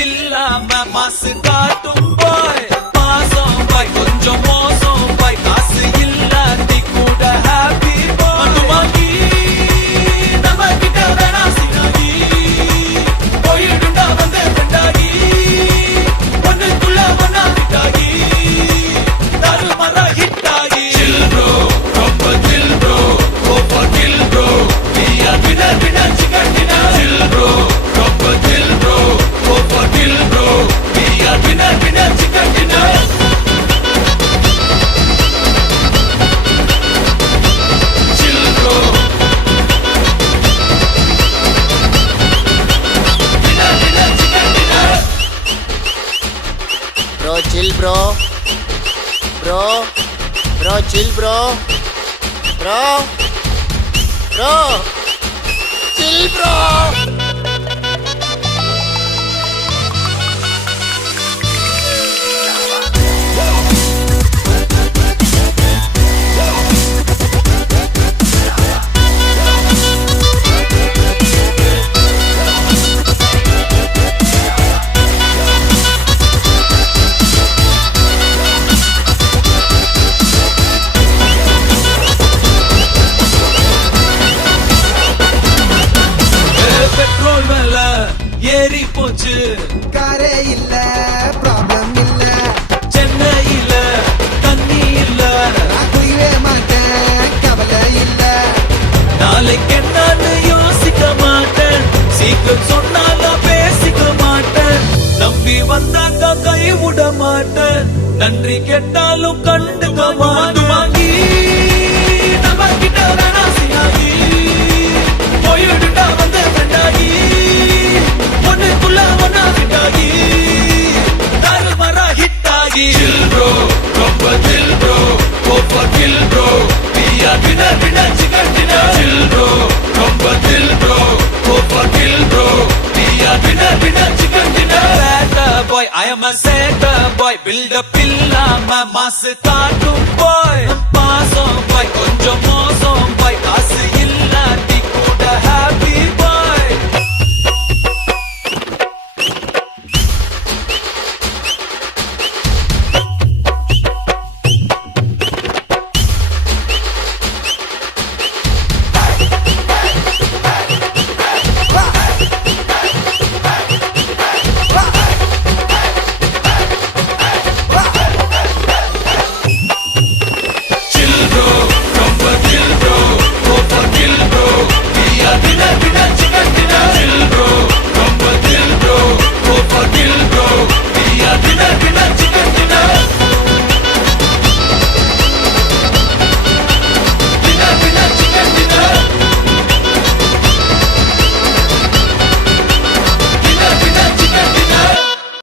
இல்லாம மாசு காட்டும் பாய் மாசம் பாய் கொஞ்சம் மோசம் பாய் காசு இல்லாட்டி கூட ஹாப்பி பாய் வாங்கி நம்ம கிட்ட வேணா சினாகி போயிடுண்டா வந்து ரெண்டாகி ஒண்ணுக்குள்ள ஒன்னா விட்டாகி தாரு மர ஹிட் ஆகி சில் ப்ரோ ரொம்ப சில் ப்ரோ ஓப்பா கில் ப்ரோ பியா வினர் வினர் சிக்கன் டினர் சில் ப்ரோ ரொம்ப சில் ப்ரோ ஓப்பா கில் ப்ரோ பியா வினர் வினர் சிக்கன் டினர் சில் ப்ரோ வினர் வினர் chicken டினர் Bro, chill bro. Bro. Bro, chill bro. Bro. Bro. Chill bro. Petrol விலை ஏறி போச்சு காரே இல்ல ப்ராப்ளம் இல்ல சென்னையில தண்ணி இல்ல நான் குய்வே மாட்டேன் கவலை இல்ல நாளைக்கு என்னன்னு யோசிக்க மாட்டேன் சீக்கிரம் சொன்னாலும் பேசிக்க மாட்டேன் நம்பி வந்தாக்க கை விட மாட்டேன் நன்றி கேட்டாலும் கண்டுக்க மாட்டேன் வாங்கி நம்ம கிட்ட வேணா சினாகி போயிடுண்டா வந்து ரெண்டாகி ஒண்ணுக்குள்ள ஒன்னா விட்டாகி தாரு மர ஹிட் ஆகி சில் ப்ரோ ரொம்ப சில் ப்ரோ ஓப்பா கில் ப்ரோ பியா வினர் வினர் சிக்கன் டினர் சில் ப்ரோ ரொம்ப சில் ப்ரோ ஓப்பா கில் ப்ரோ பியா வினர் வினர் சிக்கன் டினர் சேட்டா பாய் ஐ அம் a சேட்டா பாய் பில்ட் அப் இல்லாம மாசு காட்டும் பாய் பாசம் பாய் கொஞ்சம் மோசம் பாய் காசு